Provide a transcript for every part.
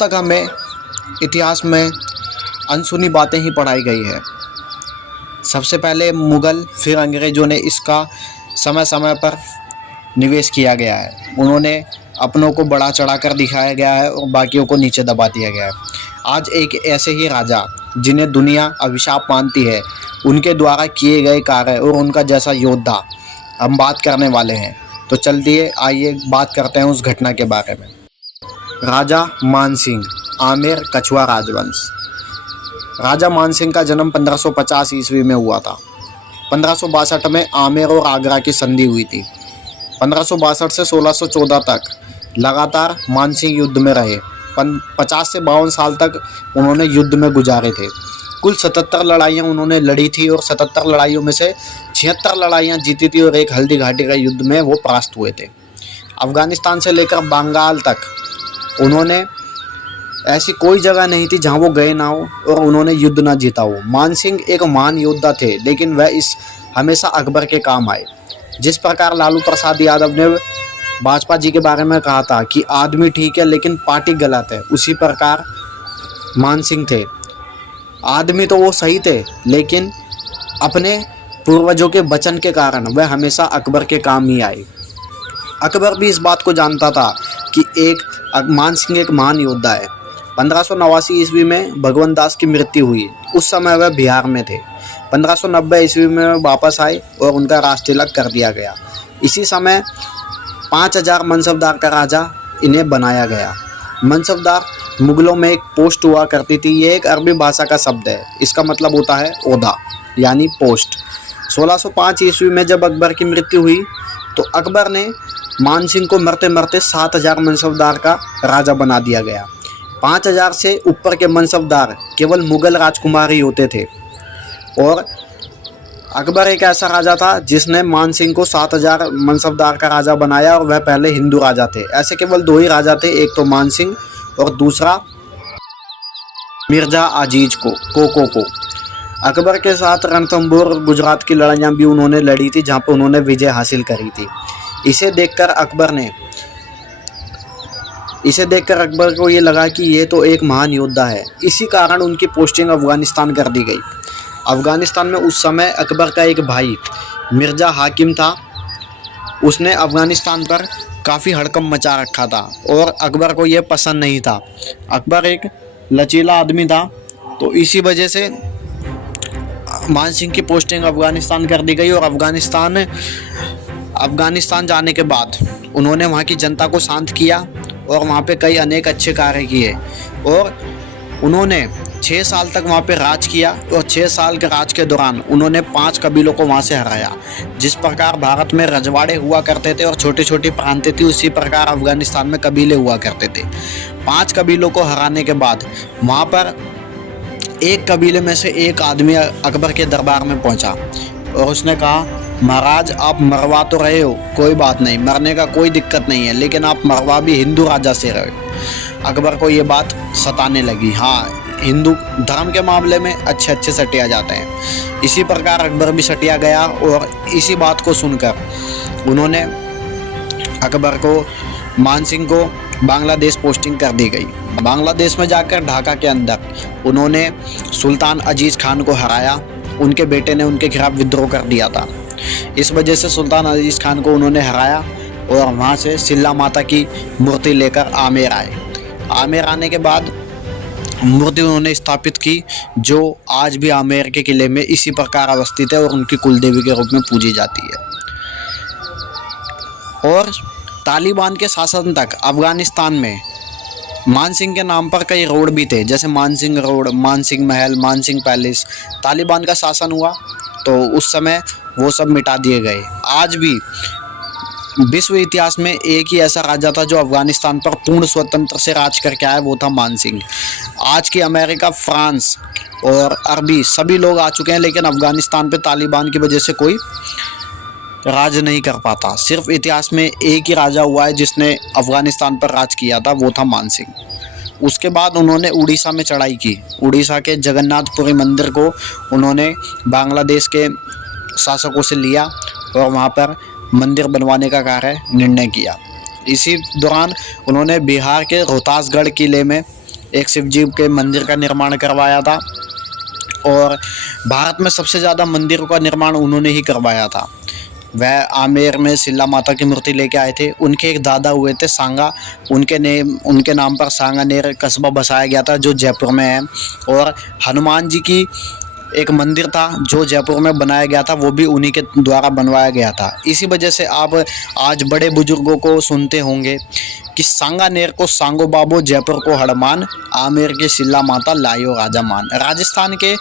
तक हमें इतिहास में अनसुनी बातें ही पढ़ाई गई है। सबसे पहले मुग़ल, फिर अंग्रेज़ों ने इसका समय समय पर निवेश किया गया है। उन्होंने अपनों को बढ़ा चढ़ा कर दिखाया गया है और बाकियों को नीचे दबा दिया गया है। आज एक ऐसे ही राजा जिन्हें दुनिया अभिशाप मानती है, उनके द्वारा किए गए कार्य और उनका जैसा योद्धा हम बात करने वाले हैं। तो चलिए आइए बात करते हैं उस घटना के बारे में। राजा मानसिंह, आमेर कछुआ राजवंश। राजा मानसिंह का जन्म 1550 ईस्वी में हुआ था। 1562 में आमेर और आगरा की संधि हुई थी। 1562 से 1614 तक लगातार मानसिंह युद्ध में रहे। 50 से 52 साल तक उन्होंने युद्ध में गुजारे थे। कुल 77 लड़ाइयाँ उन्होंने लड़ी थी और 77 लड़ाइयों में से 76 लड़ाइयाँ जीती थी और एक हल्दी घाटी का युद्ध में वो परास्त हुए थे। अफ़गानिस्तान से लेकर बंगाल तक उन्होंने ऐसी कोई जगह नहीं थी जहां वो गए ना हो और उन्होंने युद्ध ना जीता हो। मानसिंह एक महान योद्धा थे, लेकिन वह हमेशा अकबर के काम आए। जिस प्रकार लालू प्रसाद यादव ने भाजपा जी के बारे में कहा था कि आदमी ठीक है लेकिन पार्टी गलत है, उसी प्रकार मानसिंह थे। आदमी तो वो सही थे, लेकिन अपने पूर्वजों के वचन के कारण वह हमेशा अकबर के काम ही आए। अकबर भी इस बात को जानता था कि मानसिंह एक महान योद्धा है। 1589 ईस्वी में भगवंत दास की मृत्यु हुई। उस समय वह बिहार में थे। 1590 ईस्वी में वापस आए और उनका राज तिलक कर दिया गया। इसी समय 5000 मनसबदार का राजा इन्हें बनाया गया। मनसबदार मुगलों में एक पोस्ट हुआ करती थी। ये एक अरबी भाषा का शब्द है। इसका मतलब होता है ओहदा यानी पोस्ट। 1605 ईस्वी में जब अकबर की मृत्यु हुई तो अकबर ने मानसिंह को मरते मरते 7000 मनसबदार का राजा बना दिया गया। 5000 से ऊपर के मनसबदार केवल मुग़ल राजकुमार ही होते थे और अकबर एक ऐसा राजा था जिसने मानसिंह को 7000 मनसबदार का राजा बनाया और वह पहले हिंदू राजा थे। ऐसे केवल 2 ही राजा थे, एक तो मानसिंह और दूसरा मिर्ज़ा अजीज़ को। अकबर के साथ रणथंभौर और गुजरात की लड़ाइयाँ भी उन्होंने लड़ी थी, जहाँ पर उन्होंने विजय हासिल करी थी। इसे देखकर अकबर को ये लगा कि ये तो एक महान योद्धा है। इसी कारण उनकी पोस्टिंग अफ़गानिस्तान कर दी गई। अफ़गानिस्तान में उस समय अकबर का एक भाई मिर्ज़ा हाकिम था। उसने अफ़गानिस्तान पर काफ़ी हड़कंप मचा रखा था और अकबर को ये पसंद नहीं था। अकबर एक लचीला आदमी था, तो इसी वजह से मानसिंह की पोस्टिंग अफ़गानिस्तान कर दी गई। और अफ़गानिस्तान जाने के बाद उन्होंने वहाँ की जनता को शांत किया और वहाँ पे कई अनेक अच्छे कार्य किए और उन्होंने 6 साल तक वहाँ पे राज किया। और 6 साल के राज के दौरान उन्होंने 5 कबीलों को वहाँ से हराया। जिस प्रकार भारत में रजवाड़े हुआ करते थे और छोटी छोटी प्रांतें थी, उसी प्रकार अफ़गानिस्तान में कबीले हुआ करते थे। 5 कबीलों को हराने के बाद वहाँ पर एक कबीले में से एक आदमी अकबर के दरबार में पहुँचा और उसने कहा, महाराज आप मरवा तो रहे हो, कोई बात नहीं, मरने का कोई दिक्कत नहीं है, लेकिन आप मरवा भी हिंदू राजा से रहे हो। अकबर को ये बात सताने लगी। हाँ, हिंदू धर्म के मामले में अच्छे सटिया जाते हैं। इसी प्रकार अकबर भी सटिया गया और इसी बात को सुनकर उन्होंने मानसिंह को बांग्लादेश पोस्टिंग कर दी गई। बांग्लादेश में जाकर ढाका के अंदर उन्होंने सुल्तान अजीज़ खान को हराया। उनके बेटे ने उनके खिलाफ विद्रोह कर दिया था। इस वजह से सुल्तान अजीज़ खान को उन्होंने हराया और वहाँ से सिल्ला माता की मूर्ति लेकर आमेर आए। आमेर आने के बाद मूर्ति उन्होंने स्थापित की, जो आज भी आमेर के किले में इसी प्रकार अवस्थित है और उनकी कुलदेवी के रूप में पूजी जाती है। और तालिबान के शासन तक अफ़गानिस्तान में मानसिंह के नाम पर कई रोड भी थे, जैसे मानसिंह रोड, मानसिंह महल, मानसिंह पैलेस। तालिबान का शासन हुआ तो उस समय वो सब मिटा दिए गए। आज भी विश्व इतिहास में एक ही ऐसा राजा था जो अफ़गानिस्तान पर पूर्ण स्वतंत्र से राज करके आया, वो था मानसिंह। आज की अमेरिका, फ्रांस और अरबी सभी लोग आ चुके हैं, लेकिन अफ़गानिस्तान पे तालिबान की वजह से कोई राज नहीं कर पाता। सिर्फ इतिहास में एक ही राजा हुआ है जिसने अफ़गानिस्तान पर राज किया था, वो था मानसिंह। उसके बाद उन्होंने उड़ीसा में चढ़ाई की। उड़ीसा के जगन्नाथपुरी मंदिर को उन्होंने बांग्लादेश के शासकों से लिया और वहाँ पर मंदिर बनवाने का कार्य निर्णय किया। इसी दौरान उन्होंने बिहार के रोहतासगढ़ किले में एक शिव जी के मंदिर का निर्माण करवाया था और भारत में सबसे ज़्यादा मंदिरों का निर्माण उन्होंने ही करवाया था। वह आमेर में शिला माता की मूर्ति लेके आए थे। उनके एक दादा हुए थे सांगा, उनके नाम पर सांगानेर कस्बा बसाया गया था जो जयपुर में है। और हनुमान जी की एक मंदिर था जो जयपुर में बनाया गया था, वो भी उन्हीं के द्वारा बनवाया गया था। इसी वजह से आप आज बड़े बुजुर्गों को सुनते होंगे कि सांगानेर को सांगो बाबो, जयपुर को हड़मान, आमेर की शिला माता लायो राजा मान। राजस्थान के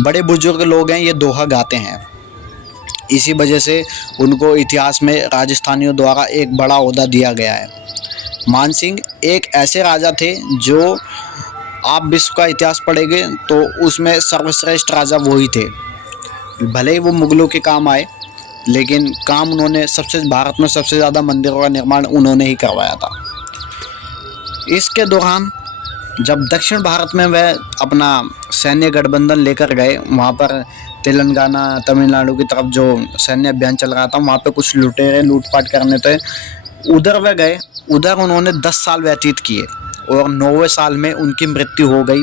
बड़े बुजुर्ग लोग हैं, ये दोहा गाते हैं। इसी वजह से उनको इतिहास में राजस्थानियों द्वारा एक बड़ा ओहदा दिया गया है। मानसिंह एक ऐसे राजा थे जो आप विश्व का इतिहास पढ़ेंगे तो उसमें सर्वश्रेष्ठ राजा वो ही थे। भले ही वो मुगलों के काम आए, लेकिन काम उन्होंने भारत में सबसे ज़्यादा मंदिरों का निर्माण उन्होंने ही करवाया था। इसके दौरान जब दक्षिण भारत में वह अपना सैन्य गठबंधन लेकर गए, वहाँ पर तेलंगाना तमिलनाडु की तरफ जो सैन्य अभियान चल रहा था, वहाँ पे कुछ लुटेरे लूटपाट करने थे, उधर वह गए। उधर उन्होंने 10 साल व्यतीत किए और 9वें साल में उनकी मृत्यु हो गई।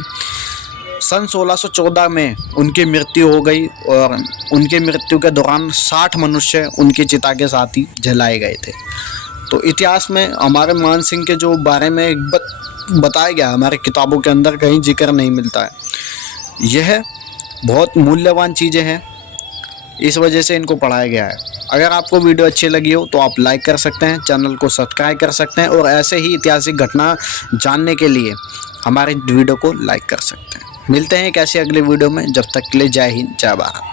सन 1614 में उनकी मृत्यु हो गई और उनकी मृत्यु के दौरान 60 मनुष्य उनकी चिता के साथ ही जलाए गए थे। तो इतिहास में हमारे मान सिंह के जो बारे में बताया गया, हमारे किताबों के अंदर कहीं जिक्र नहीं मिलता है। यह बहुत मूल्यवान चीज़ें हैं, इस वजह से इनको पढ़ाया गया है। अगर आपको वीडियो अच्छी लगी हो तो आप लाइक कर सकते हैं, चैनल को सब्सक्राइब कर सकते हैं और ऐसे ही ऐतिहासिक घटना जानने के लिए हमारे वीडियो को लाइक कर सकते हैं। मिलते हैं एक ऐसी अगली वीडियो में, जब तक के लिए जय हिंद जय भारत।